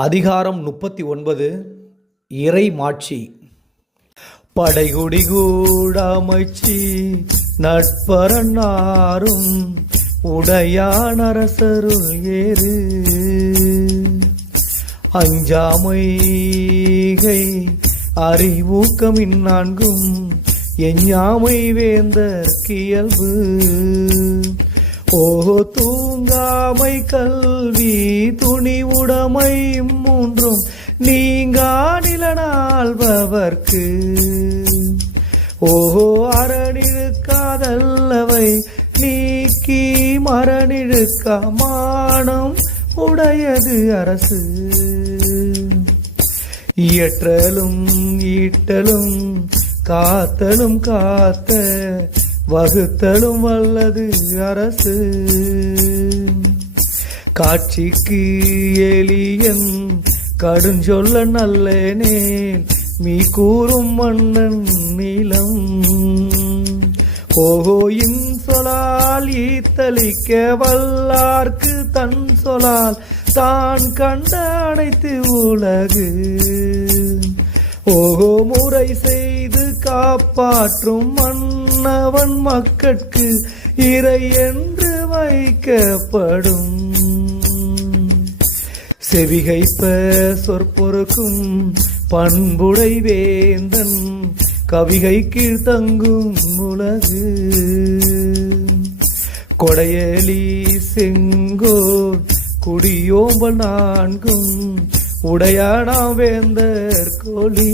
அதிகாரம் 39 இறை மாட்சி. படைகுடி கூடமைச்சி நட்பரன்னாரும் உடையான் அரசருள் ஏறு அஞ்சாமைகை அறிவூக்கம் இந்நான்கும் எஞ்ஞாமை வேந்தர் கியல்பு. ஓஹோ தூங்காமை கல்வி துணிவுடைமை மூன்றும் நீங்கா நிலனாள்பவர்க்கு. ஓஹோ அரணிழுக்காதல்லவை நீக்கி மரணிழுக்க மானம் உடையது அரசு. இயற்றலும் ஈட்டலும் காத்தலும் காத்த வகுத்தலும் வல்லது அரசு. காட்சிக்கு எளியன் கடுஞ்சொல்ல நல்லேனேல் மீ கூறும் மன்னன் நீளம். ஓஹோ இன்சொலால் ஈத்தளிக்க வல்லார்க்கு தன் சொலால் தான் கண்ட அனைத்து உலகு. ஓஹோ முறை செய்து காப்பாற்றும் மன்னவன் மக்கட்கு இறை என்று வைக்கப்படும். செவிகைப்ப சொற்பொருக்கும் பண்புடை வேந்தன் கவிகை கீழ் தங்கும் உலகு. கொடையலி செங்கோல் குடியோம்பல் நான்கும் உடையானா வேந்தர் கோலி.